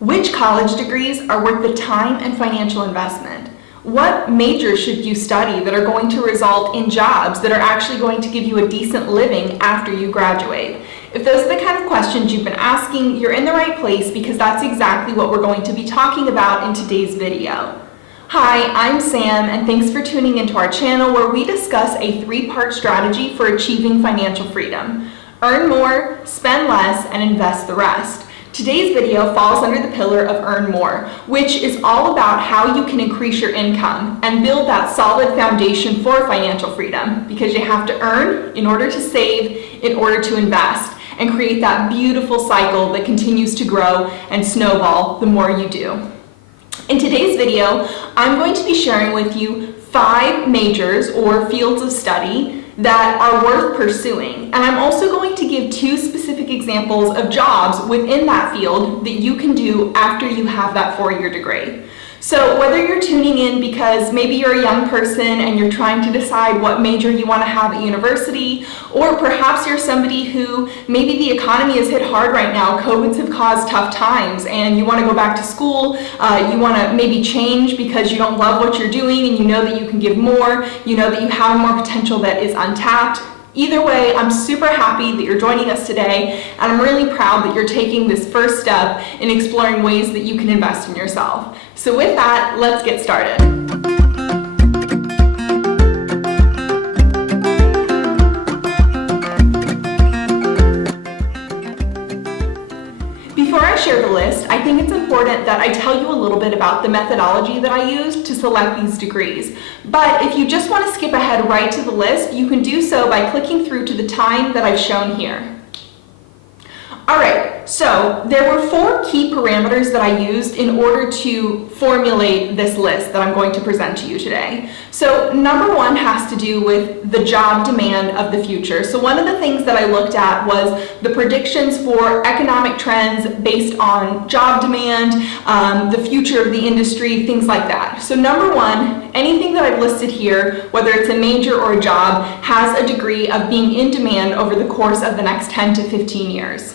Which college degrees are worth the time and financial investment? What majors should you study that are going to result in jobs that are actually going to give you a decent living after you graduate? If those are the kind of questions you've been asking, you're in the right place because that's exactly what we're going to be talking about in today's video. Hi, I'm Sam, and thanks for tuning into our channel where we discuss a three-part strategy for achieving financial freedom. Earn more, spend less, and invest the rest. Today's video falls under the pillar of Earn More, which is all about how you can increase your income and build that solid foundation for financial freedom, because you have to earn in order to save, in order to invest, and create that beautiful cycle that continues to grow and snowball the more you do. In today's video, I'm going to be sharing with you 5 majors or fields of study that are worth pursuing. And I'm also going to give 2 specific examples of jobs within that field that you can do after you have that 4-year degree. So whether you're tuning in because maybe you're a young person and you're trying to decide what major you want to have at university, or perhaps you're somebody who maybe the economy is hit hard right now, COVIDs have caused tough times, and you want to go back to school, you want to maybe change because you don't love what you're doing and you know that you can give more, you know that you have more potential that is untapped. Either way, I'm super happy that you're joining us today, and I'm really proud that you're taking this first step in exploring ways that you can invest in yourself. So with that, let's get started. Before I share the list, I think it's important that I tell you a little bit about the methodology that I used to select these degrees. But if you just want to skip ahead right to the list, you can do so by clicking through to the time that I've shown here. Alright, so there were 4 key parameters that I used in order to formulate this list that I'm going to present to you today. So number 1 has to do with the job demand of the future. So one of the things that I looked at was the predictions for economic trends based on job demand, the future of the industry, things like that. So number 1, anything that I've listed here, whether it's a major or a job, has a degree of being in demand over the course of the next 10 to 15 years.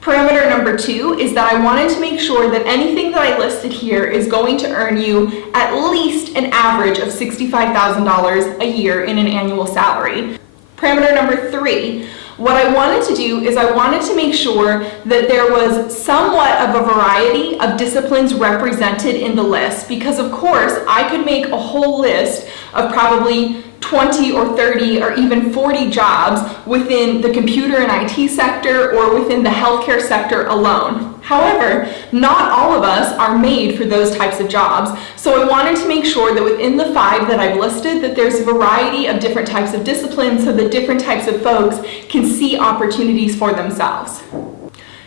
Parameter number 2 is that I wanted to make sure that anything that I listed here is going to earn you at least an average of $65,000 a year in an annual salary. Parameter number 3, what I wanted to do is I wanted to make sure that there was somewhat of a variety of disciplines represented in the list, because of course I could make a whole list of probably 20 or 30 or even 40 jobs within the computer and IT sector or within the healthcare sector alone. However, not all of us are made for those types of jobs, so I wanted to make sure that within the 5 that I've listed that there's a variety of different types of disciplines so that different types of folks can see opportunities for themselves.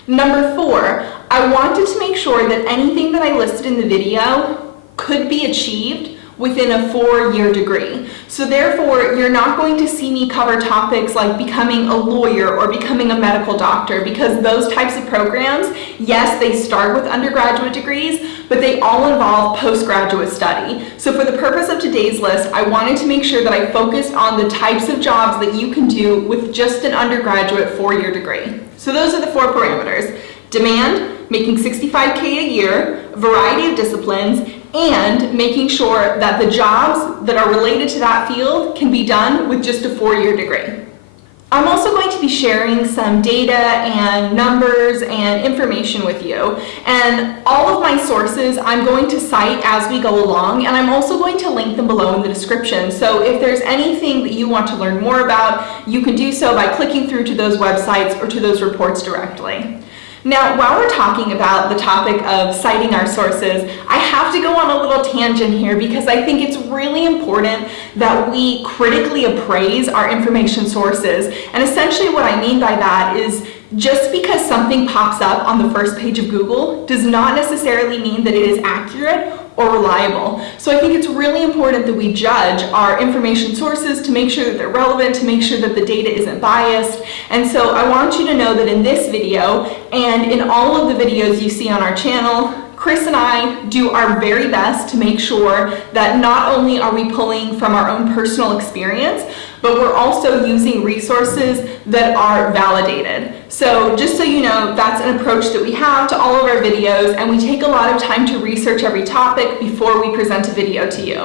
Number 4, I wanted to make sure that anything that I listed in the video could be achieved within a 4-year degree. So therefore, you're not going to see me cover topics like becoming a lawyer or becoming a medical doctor, because those types of programs, yes, they start with undergraduate degrees, but they all involve postgraduate study. So for the purpose of today's list, I wanted to make sure that I focused on the types of jobs that you can do with just an undergraduate 4-year degree. So those are the 4 parameters: demand, making $65K a year, variety of disciplines, and making sure that the jobs that are related to that field can be done with just a 4-year degree. I'm also going to be sharing some data and numbers and information with you, and all of my sources I'm going to cite as we go along, and I'm also going to link them below in the description. So if there's anything that you want to learn more about, you can do so by clicking through to those websites or to those reports directly. Now, while we're talking about the topic of citing our sources, I have to go on a little tangent here because I think it's really important that we critically appraise our information sources. And essentially what I mean by that is just because something pops up on the first page of Google does not necessarily mean that it is accurate or reliable. So I think it's really important that we judge our information sources to make sure that they're relevant, to make sure that the data isn't biased. And so I want you to know that in this video and in all of the videos you see on our channel, Chris and I do our very best to make sure that not only are we pulling from our own personal experience, but we're also using resources that are validated. So just so you know, that's an approach that we have to all of our videos, and we take a lot of time to research every topic before we present a video to you.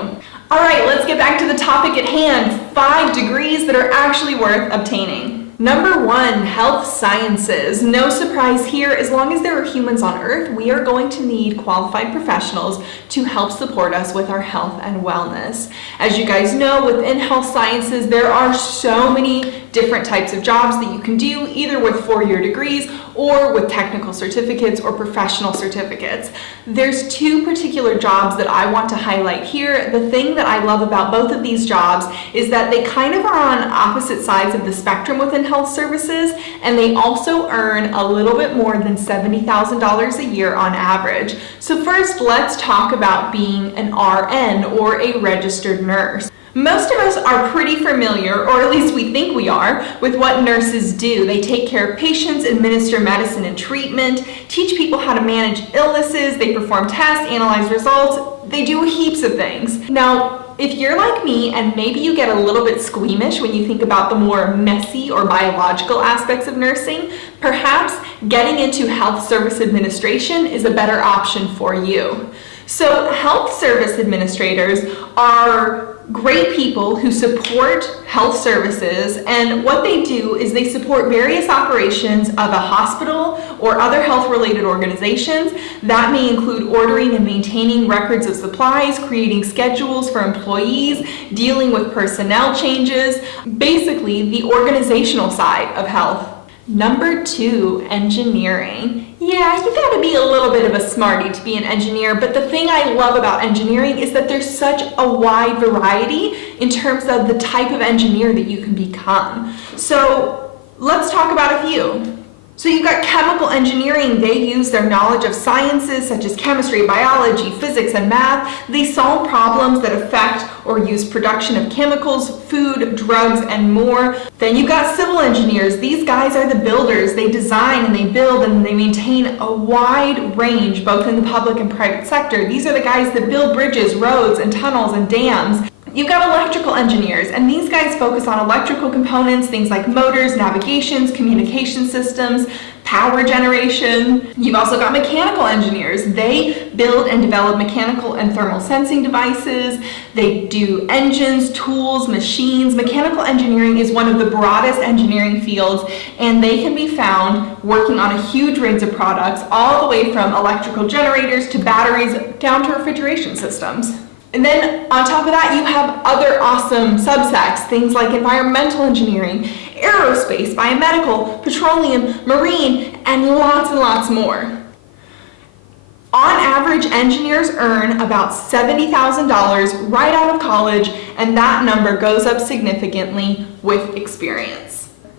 All right, let's get back to the topic at hand, 5 degrees that are actually worth obtaining. Number 1, health sciences. No surprise here, as long as there are humans on Earth, we are going to need qualified professionals to help support us with our health and wellness. As you guys know, within health sciences, there are so many different types of jobs that you can do, either with 4-year degrees or with technical certificates or professional certificates. There's 2 particular jobs that I want to highlight here. The thing that I love about both of these jobs is that they kind of are on opposite sides of the spectrum within health services, and they also earn a little bit more than $70,000 a year on average. So first, let's talk about being an RN, or a registered nurse. Most of us are pretty familiar, or at least we think we are, with what nurses do. They take care of patients, administer medicine and treatment, teach people how to manage illnesses, they perform tests, analyze results, they do heaps of things. Now, if you're like me and maybe you get a little bit squeamish when you think about the more messy or biological aspects of nursing, perhaps getting into health service administration is a better option for you. So health service administrators are great people who support health services, and what they do is they support various operations of a hospital or other health-related organizations. That may include ordering and maintaining records of supplies, creating schedules for employees, dealing with personnel changes, basically the organizational side of health. Number 2, engineering. Yeah, you gotta be a little bit of a smarty to be an engineer, but the thing I love about engineering is that there's such a wide variety in terms of the type of engineer that you can become. So let's talk about a few. So you've got chemical engineering. They use their knowledge of sciences such as chemistry, biology, physics, and math. They solve problems that affect or use production of chemicals, food, drugs, and more. Then you've got civil engineers. These guys are the builders. They design and they build and they maintain a wide range, both in the public and private sector. These are the guys that build bridges, roads, and tunnels, and dams. You've got electrical engineers, and these guys focus on electrical components, things like motors, navigations, communication systems, power generation. You've also got mechanical engineers. They build and develop mechanical and thermal sensing devices. They do engines, tools, machines. Mechanical engineering is one of the broadest engineering fields, and they can be found working on a huge range of products, all the way from electrical generators to batteries down to refrigeration systems. And then on top of that, you have other awesome subsects, things like environmental engineering, aerospace, biomedical, petroleum, marine, and lots more. On average, engineers earn about $70,000 right out of college, and that number goes up significantly with experience.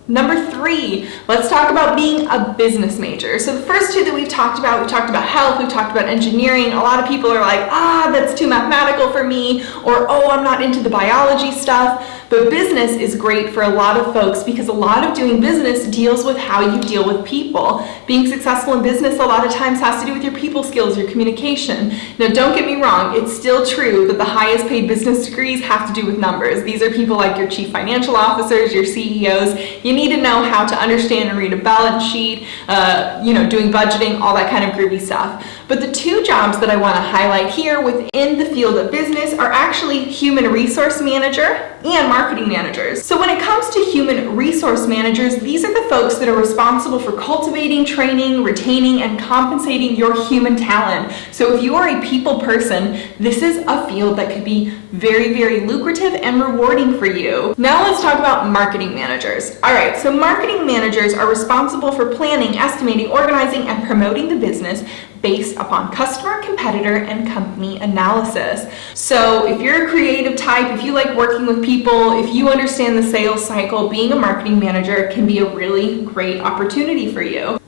Number 3, let's talk about being a business major. So the first 2 that we've talked about health, we've talked about engineering. A lot of people are like, that's too mathematical for me, or I'm not into the biology stuff. But business is great for a lot of folks because a lot of doing business deals with how you deal with people. Being successful in business a lot of times has to do with your people skills, your communication. Now, don't get me wrong, it's still true that the highest paid business degrees have to do with numbers. These are people like your chief financial officers, your CEOs. You need to know how to understand and read a balance sheet, doing budgeting, all that kind of groovy stuff. But the 2 jobs that I want to highlight here within the field of business are actually human resource manager and marketing managers. So when it comes to human resource managers, these are the folks that are responsible for cultivating, training, retaining, and compensating your human talent. So if you are a people person, this is a field that could be very, very lucrative and rewarding for you. Now let's talk about marketing managers. All right, so marketing managers are responsible for planning, estimating, organizing, and promoting the business based upon customer, competitor, and company analysis. So if you're a creative type, if you like working with people, if you understand the sales cycle, being a marketing manager can be a really great opportunity for you.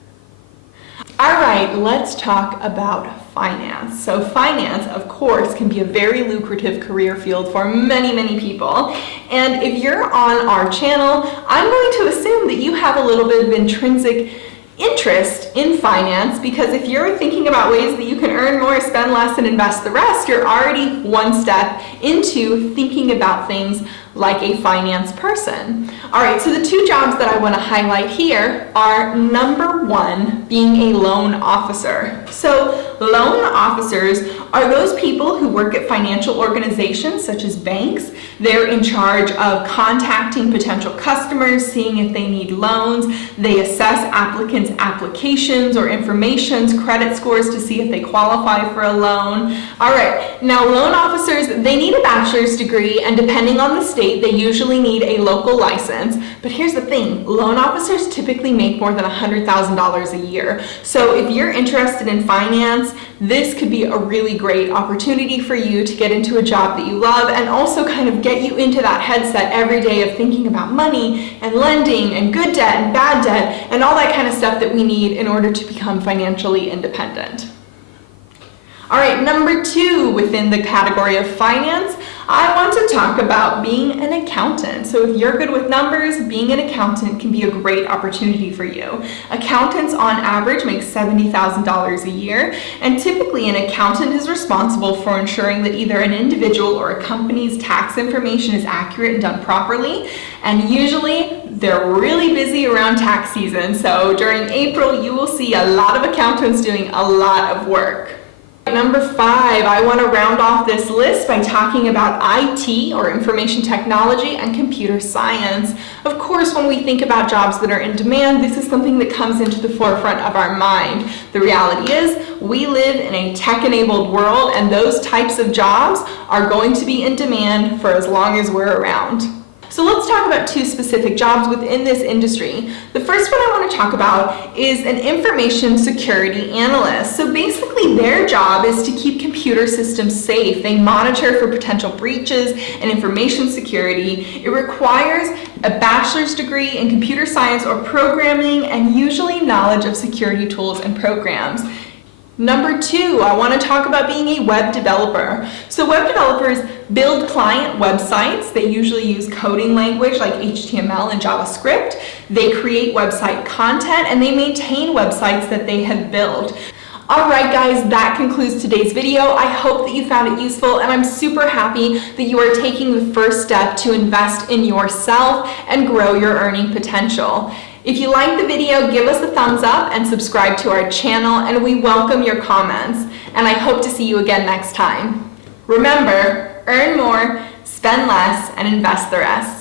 All right, let's talk about finance. So finance, of course, can be a very lucrative career field for many, many people. And if you're on our channel, I'm going to assume that you have a little bit of intrinsic interest in finance, because if you're thinking about ways that you can earn more, spend less, and invest the rest, you're already one step into thinking about things like a finance person. All right, so the two jobs that I want to highlight here are, number one, being a loan officer. So loan officers are those people who work at financial organizations such as banks. They're in charge of contacting potential customers, seeing if they need loans. They assess applicants' applications or informations, credit scores to see if they qualify for a loan. All right, now loan officers, they need a bachelor's degree, and depending on the state, they usually need a local license. But here's the thing, loan officers typically make more than $100,000 a year. So if you're interested in finance, this could be a really great opportunity for you to get into a job that you love, and also kind of get you into that headset every day of thinking about money and lending and good debt and bad debt and all that kind of stuff that we need in order to become financially independent. All right, number two within the category of finance, I want to talk about being an accountant. So if you're good with numbers, being an accountant can be a great opportunity for you. Accountants on average make $70,000 a year, and typically an accountant is responsible for ensuring that either an individual or a company's tax information is accurate and done properly. And usually they're really busy around tax season. So during April, you will see a lot of accountants doing a lot of work. Number five, I want to round off this list by talking about IT, or information technology, and computer science. Of course, when we think about jobs that are in demand, this is something that comes into the forefront of our mind. The reality is, we live in a tech-enabled world, and those types of jobs are going to be in demand for as long as we're around. So let's talk about two specific jobs within this industry. The first one I want to talk about is an information security analyst. So basically their job is to keep computer systems safe. They monitor for potential breaches and information security. It requires a bachelor's degree in computer science or programming, and usually knowledge of security tools and programs. Number two, I want to talk about being a web developer. So web developers build client websites. They usually use coding language like HTML and JavaScript. They create website content, and they maintain websites that they have built. All right, guys, that concludes today's video. I hope that you found it useful, and I'm super happy that you are taking the first step to invest in yourself and grow your earning potential. If you liked the video, give us a thumbs up and subscribe to our channel, and we welcome your comments. And I hope to see you again next time. Remember, earn more, spend less, and invest the rest.